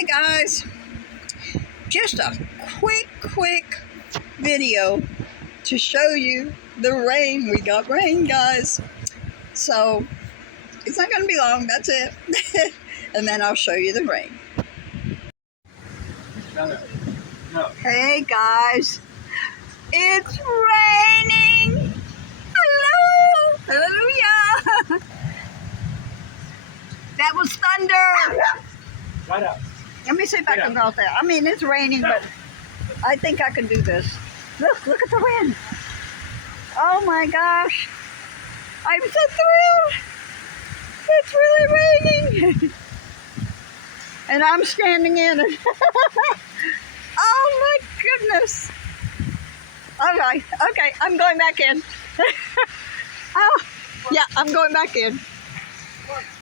Hey guys, just a quick video to show you the rain. We got rain, guys. So it's not going to be long, that's it. And then I'll show you the rain. No. Hey guys, it's raining. Hello, hallelujah. That was thunder. Right up. Let me see if I can go out there. I mean, it's raining, but I think I can do this. Look at the wind. Oh my gosh. I'm so thrilled. It's really raining. And I'm standing in it. Oh my goodness. Okay, I'm going back in. Oh, yeah, I'm going back in.